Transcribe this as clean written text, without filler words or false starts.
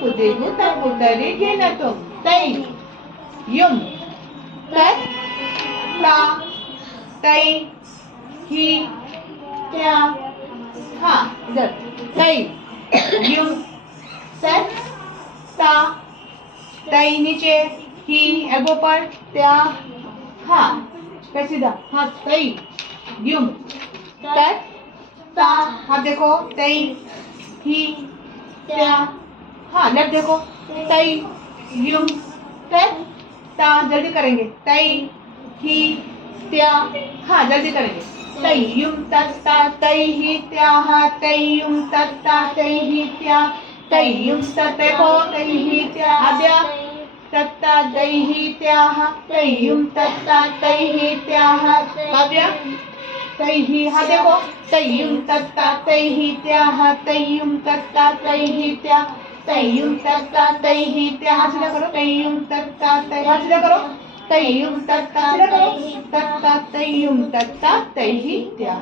कुदेहु तब उतरे घेन तुम। तै युम तत् ता तै ही त्या हा। इधर तै युम तत् ता तै नीचे ही एल्बो पर त्या हा पे सीधा हाँ तै युम तत् ता हाथ देखो तै ही त्या हाँ लेफ्ट देखो तै युम तत् ता जल्दी करेंगे तै ही त्या हाँ जल्दी करेंगे तै युम तत् ता तै ही त्या हाँ तै युम तत् ता तै ही त्या तै युम तत् देखो तै ही त्या आद्या तत्ता तै ही त्या तै युम तत्ता तै ही त्या काव्य तै ही हाँ देखो तै युम तत्ता तै ही त्या तै युम तत्ता तै ही त्या तै युम तत्ता तै ही त्या हाँ सीधा करो तै युम तत्ता तै हाँ सीधा करो तै युम तत्ता सीधा करो तत्ता तै युम तत्ता तै ही त्या।